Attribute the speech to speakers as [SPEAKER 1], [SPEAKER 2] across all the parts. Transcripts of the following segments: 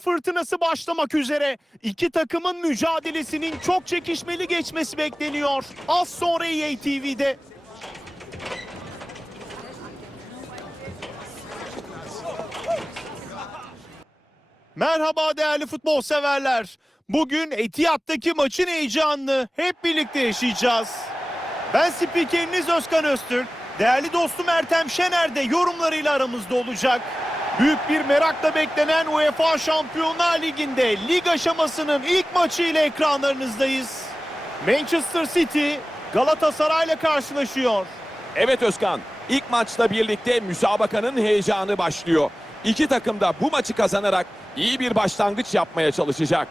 [SPEAKER 1] fırtınası başlamak üzere. İki takımın mücadelesinin çok çekişmeli geçmesi bekleniyor. Az sonra EA TV'de. Merhaba değerli futbol severler. Bugün Etihad'daki maçın heyecanını hep birlikte yaşayacağız. Ben spikeriniz Özkan Öztürk. Değerli dostum Ertem Şener de yorumlarıyla aramızda olacak. Büyük bir merakla beklenen UEFA Şampiyonlar Ligi'nde lig aşamasının ilk maçı ile ekranlarınızdayız. Manchester City Galatasaray'la karşılaşıyor.
[SPEAKER 2] Evet Özkan, ilk maçla birlikte müsabakanın heyecanı başlıyor. İki takım da bu maçı kazanarak iyi bir başlangıç yapmaya çalışacak.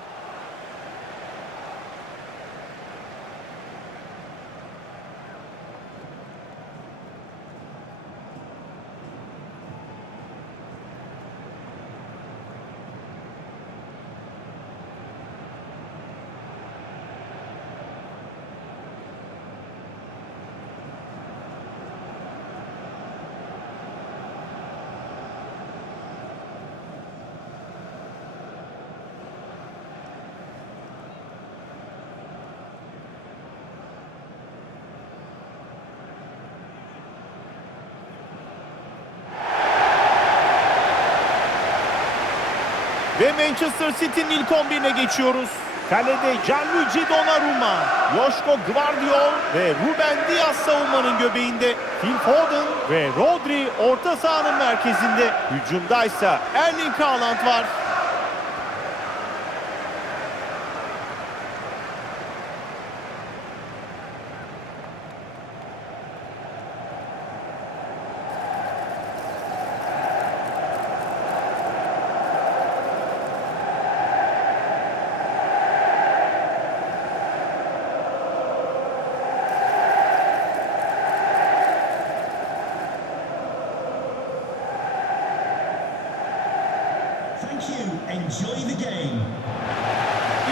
[SPEAKER 1] Manchester City'nin ilk 11'ine geçiyoruz. Kalede Gianluigi Donnarumma, Joshko Gvardiol ve Ruben Dias savunmanın göbeğinde. Phil Foden ve Rodri orta sahanın merkezinde. Hücumdaysa Erling Haaland var.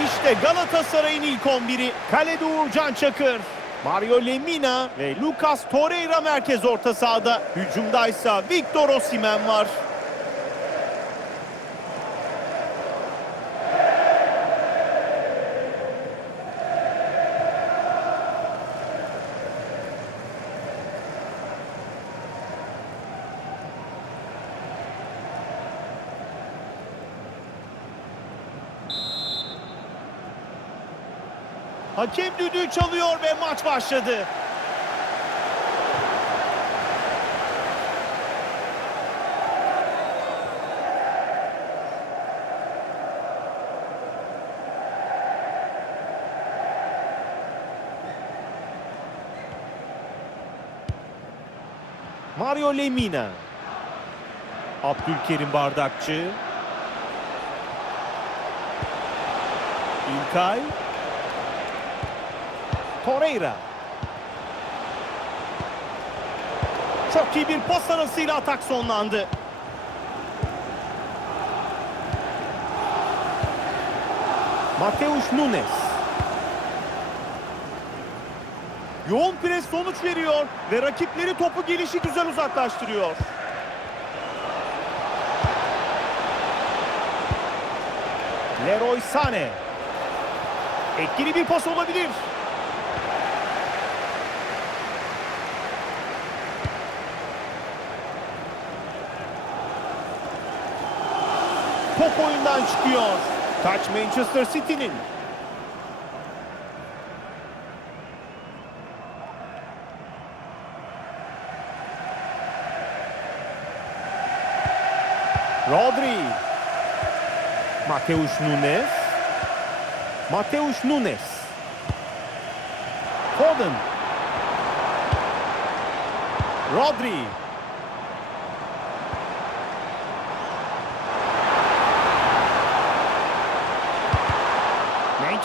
[SPEAKER 1] İşte Galatasaray'ın ilk 11'i. Kalede Uğurcan Çakır. Mario Lemina ve Lucas Torreira merkez orta sahada. Hücumdaysa Victor Osimhen var. Hakem düdüğü çalıyor ve maç başladı. Mario Lemina. Abdülkerim Bardakçı. İlkay. Torreira. Çok iyi bir pas arasıyla atak sonlandı. Mateus Nunes. Yoğun pres sonuç veriyor ve rakipleri topu gelişi güzel uzaklaştırıyor. Leroy Sané. Etkili bir pas olabilir. Top oyundan çıkıyor. Taç Manchester City'nin. Rodri. Mateus Nunes. Mateus Nunes. Foden. Rodri.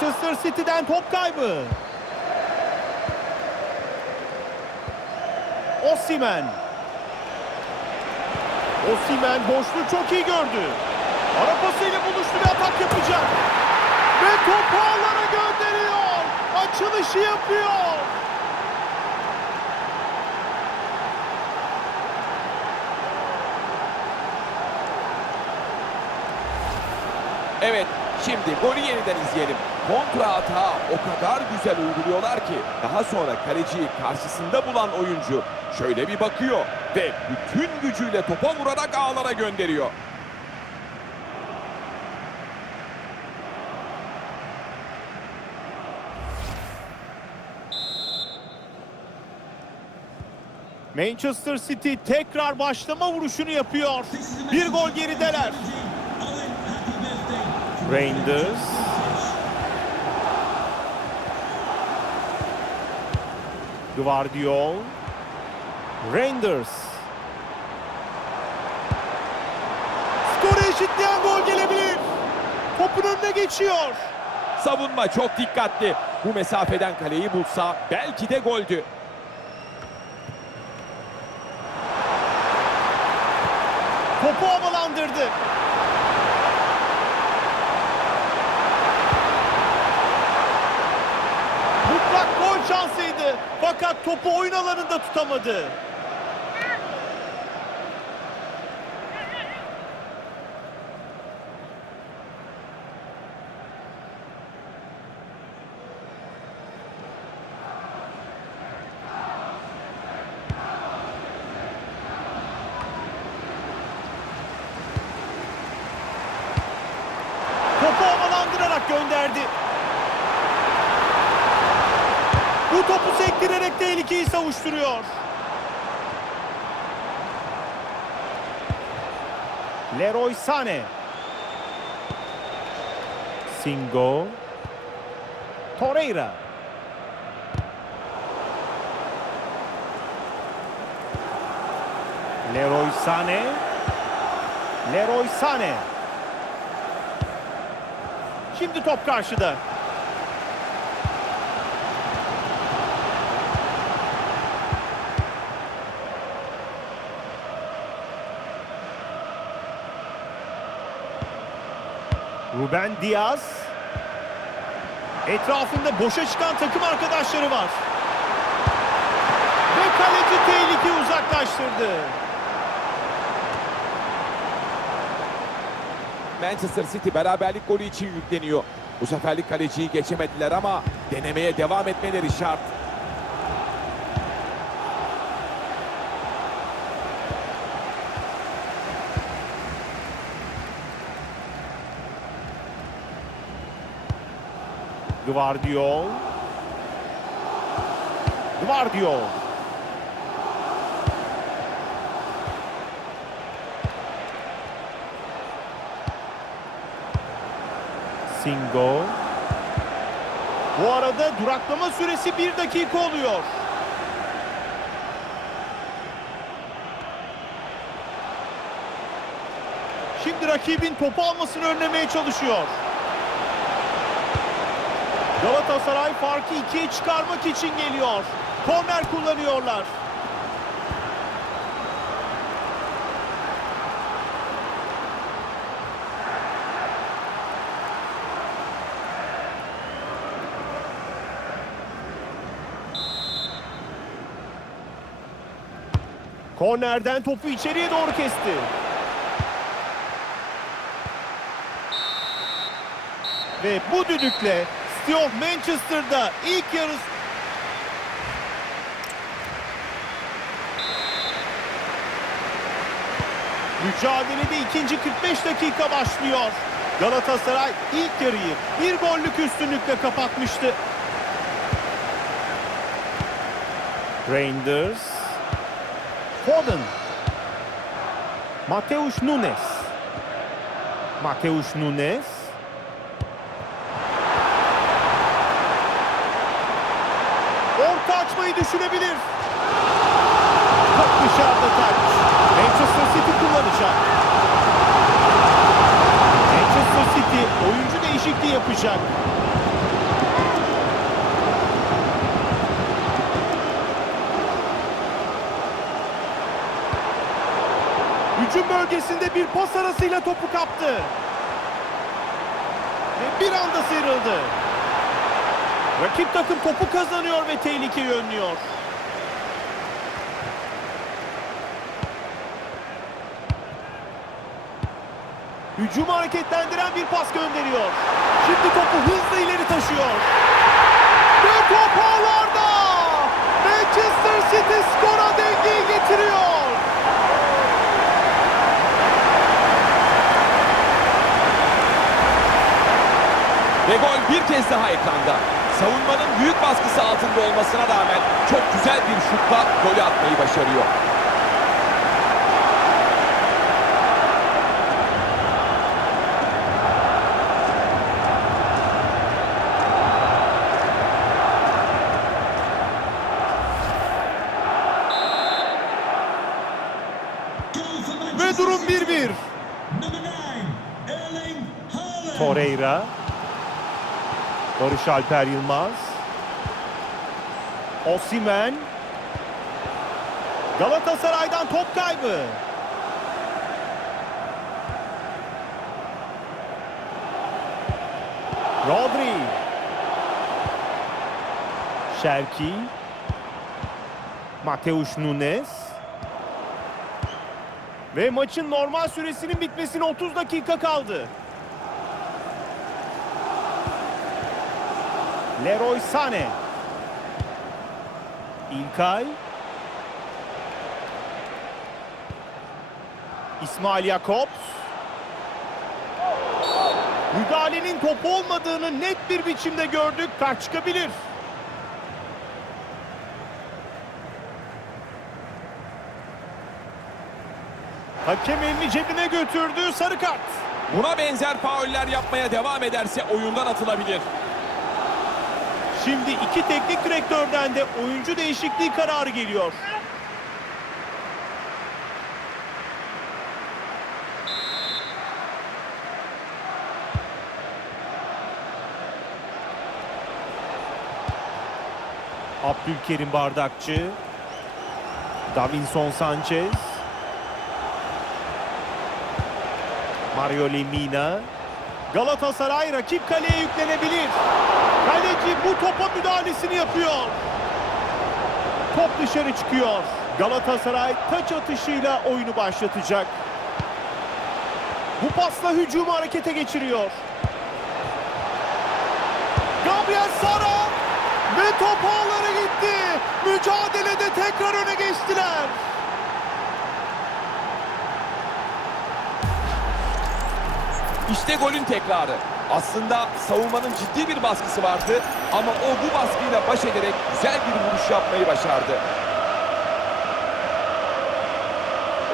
[SPEAKER 1] Manchester City'den top kaybı. Osimhen. Osimhen boşluğu çok iyi gördü. Ara pasıyla buluştu ve atak yapacak. Ve topu ağlara gönderiyor. Açılışı yapıyor.
[SPEAKER 2] Evet, şimdi golü yeniden izleyelim. Kontra hata o kadar güzel uyguluyorlar ki daha sonra kaleciyi karşısında bulan oyuncu şöyle bir bakıyor ve bütün gücüyle topa vurarak ağlara gönderiyor.
[SPEAKER 1] Manchester City tekrar başlama vuruşunu yapıyor. Bir gol gerideler. Rangers. Guardiol. Rangers. Skoru eşitleyen gol gelebilir. Topun önüne geçiyor.
[SPEAKER 2] Savunma çok dikkatli. Bu mesafeden kaleyi bulsa belki de goldü.
[SPEAKER 1] Topu havalandırdı. Mutlak gol şansıydı. Fakat topu oyun alanında tutamadı. Topu havalandırarak gönderdi. Bu topu sektirerek tehlikeyi savuşturuyor. Leroy Sané. Singo. Torreira. Leroy Sané. Leroy Sané. Şimdi top karşıda. Ruben Diaz. Etrafında boşa çıkan takım arkadaşları var. Ve kaleci tehlikeyi uzaklaştırdı.
[SPEAKER 2] Manchester City beraberlik golü için yükleniyor. Bu seferlik kaleciyi geçemediler ama denemeye devam etmeleri şart.
[SPEAKER 1] Guardiol. Guardiol. Singo. Bu arada duraklama süresi bir dakika oluyor. Şimdi rakibin topu almasını önlemeye çalışıyor. Galatasaray farkı ikiye çıkarmak için geliyor. Korner kullanıyorlar. Kornerden topu içeriye doğru kesti. Ve bu düdükle City of Manchester'da. İlk yarı Mücadelede ikinci 45 dakika başlıyor. Galatasaray ilk yarıyı bir gollük üstünlükle kapatmıştı. Rangers. Foden. Mateus Nunes. Mateus Nunes Orta açmayı düşünebilir. Top dışarıda taç. Manchester City kullanacak. Manchester City oyuncu değişikliği yapacak. Hücum bölgesinde bir pas arasıyla topu kaptı. Ve bir anda sıyrıldı. Rakip takım topu kazanıyor ve tehlikeyi önlüyor. Hücumu hareketlendiren bir pas gönderiyor. Şimdi topu hızla ileri taşıyor. Ve top ağlarda. Manchester City skora dengeyi getiriyor.
[SPEAKER 2] Ve gol bir kez daha ekranda. Savunmanın büyük baskısı altında olmasına rağmen çok güzel bir şutla golü atmayı başarıyor.
[SPEAKER 1] Durum
[SPEAKER 3] City.
[SPEAKER 1] 1-1.
[SPEAKER 3] Number nine, Erling Haaland.
[SPEAKER 1] Torreira. Barış Alper Yılmaz. Osimen. Galatasaray'dan top kaybı. Rodri. Şerki. Mateus Nunes. Ve maçın normal süresinin bitmesine 30 dakika kaldı. Leroy Sané. İlkay. İsmail Jakobs. Müdahalenin top olmadığını net bir biçimde gördük. Kart çıkabilir. Hakem elini cebine götürdü. Sarı kart.
[SPEAKER 2] Buna benzer fauller yapmaya devam ederse oyundan atılabilir.
[SPEAKER 1] Şimdi iki teknik direktörden de oyuncu değişikliği kararı geliyor. Abdülkerim Bardakçı. Davinson Sanchez. Mario Lemina. Galatasaray rakip kaleye yüklenebilir. Kaleci bu topa müdahalesini yapıyor. Top dışarı çıkıyor. Galatasaray taç atışıyla oyunu başlatacak. Bu pasla hücumu harekete geçiriyor. Gabriel Sara ve top ağlara gitti. Mücadelede tekrar öne geçtiler.
[SPEAKER 2] İşte golün tekrarı. Aslında savunmanın ciddi bir baskısı vardı ama o bu baskıyla baş ederek güzel bir vuruş yapmayı başardı.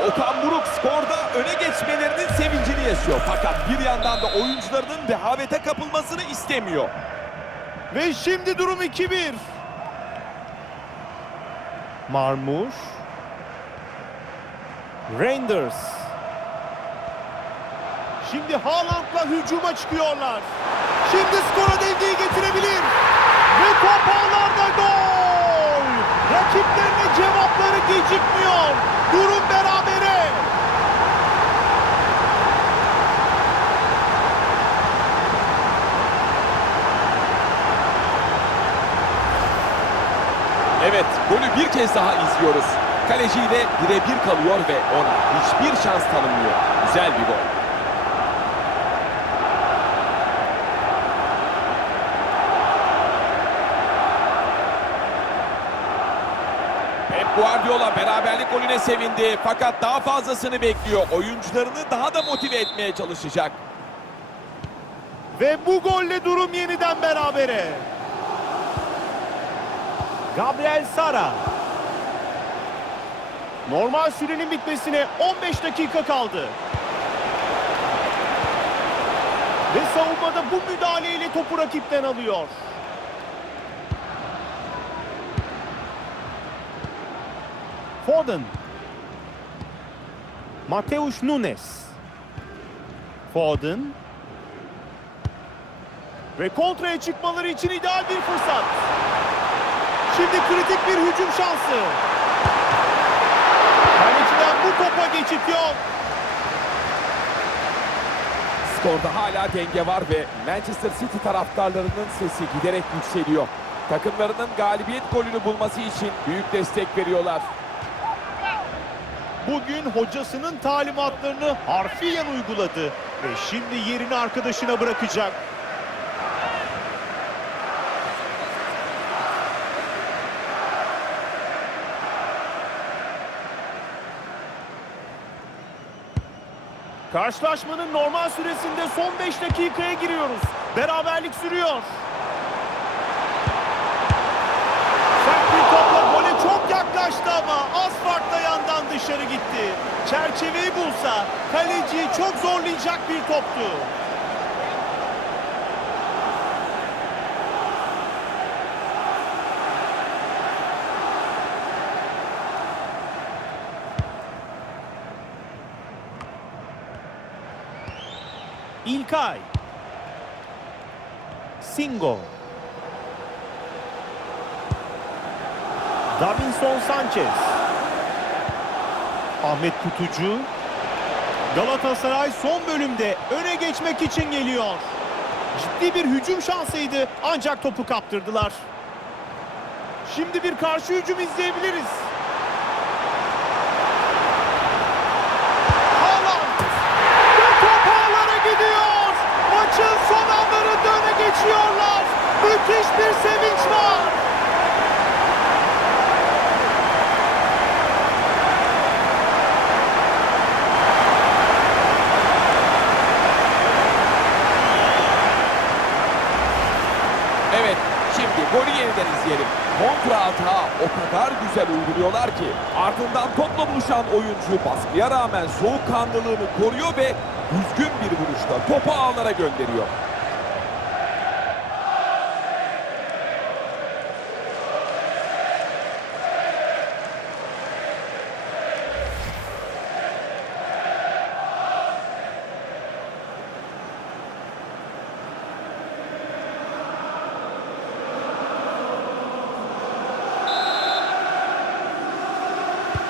[SPEAKER 2] Okan Buruk skorda öne geçmelerinin sevincini yaşıyor. Fakat bir yandan da oyuncularının rehavete kapılmasını istemiyor.
[SPEAKER 1] Ve şimdi durum 2-1. Marmuş. Renders. Şimdi Haaland'la hücuma çıkıyorlar. Şimdi skora dengeyi getirebilir. Ve top ağlarda gol. Rakiplerine cevapları gecikmiyor. Durum berabere.
[SPEAKER 2] Evet, golü bir kez daha izliyoruz. Kaleciyle birebir kalıyor ve ona hiçbir şans tanımıyor. Güzel bir gol. Guardiola beraberlik golüne sevindi fakat daha fazlasını bekliyor. Oyuncularını daha da motive etmeye çalışacak.
[SPEAKER 1] Ve bu golle durum yeniden berabere. Gabriel Sara. Normal sürenin bitmesine 15 dakika kaldı. Ve savunmada bu müdahaleyle topu rakipten alıyor. Foden. Mateus Nunes. Foden. Ve kontraya çıkmaları için ideal bir fırsat. Şimdi kritik bir hücum şansı. Kaleciden bu topa geçit yok.
[SPEAKER 2] Skorda hala denge var ve Manchester City taraftarlarının sesi giderek yükseliyor. Takımlarının galibiyet golünü bulması için büyük destek veriyorlar.
[SPEAKER 1] Bugün hocasının talimatlarını harfiyen uyguladı. Ve şimdi yerini arkadaşına bırakacak. Karşılaşmanın normal süresinde son 5 dakikaya giriyoruz. Beraberlik sürüyor. Sert bir topla gole çok yaklaştı ama dışarı gitti. Çerçeveyi bulsa kaleciyi çok zorlayacak bir toptu. İlkay. Singo. Davinson Sanchez. Ahmet Kutucu. Galatasaray son bölümde öne geçmek için geliyor. Ciddi bir hücum şansıydı ancak topu kaptırdılar. Şimdi bir karşı hücum izleyebiliriz. Haaland ve top ağlara gidiyor. Maçın son anlarında öne geçiyorlar. Müthiş bir sevinç var.
[SPEAKER 2] Evet, şimdi golü yeniden izleyelim. Kontra atağa o kadar güzel uyguluyorlar ki ardından buluşan oyuncu baskıya rağmen soğukkanlılığını koruyor ve düzgün bir vuruşla topu ağlara gönderiyor.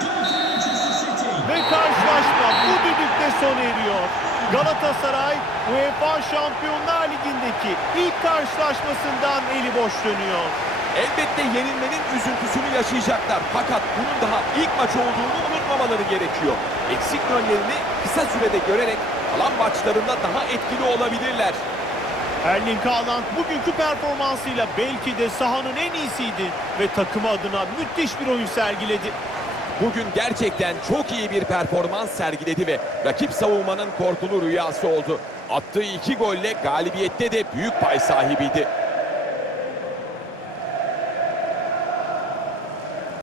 [SPEAKER 3] Goal for Manchester City.
[SPEAKER 1] Ve karşılaşma bu düdükle sona eriyor. Galatasaray UEFA Şampiyonlar Ligi'ndeki ilk karşılaşmasından eli boş dönüyor.
[SPEAKER 2] Elbette yenilmenin üzüntüsünü yaşayacaklar. Fakat bunun daha ilk maç olduğunu unutmamaları gerekiyor. Eksik yönlerini kısa sürede görerek kalan maçlarında daha etkili olabilirler.
[SPEAKER 1] Erling Haaland bugünkü performansıyla belki de sahanın en iyisiydi ve takımı adına müthiş bir oyun sergiledi.
[SPEAKER 2] Bugün gerçekten çok iyi bir performans sergiledi ve rakip savunmanın korkulu rüyası oldu. Attığı iki golle galibiyette de büyük pay sahibiydi.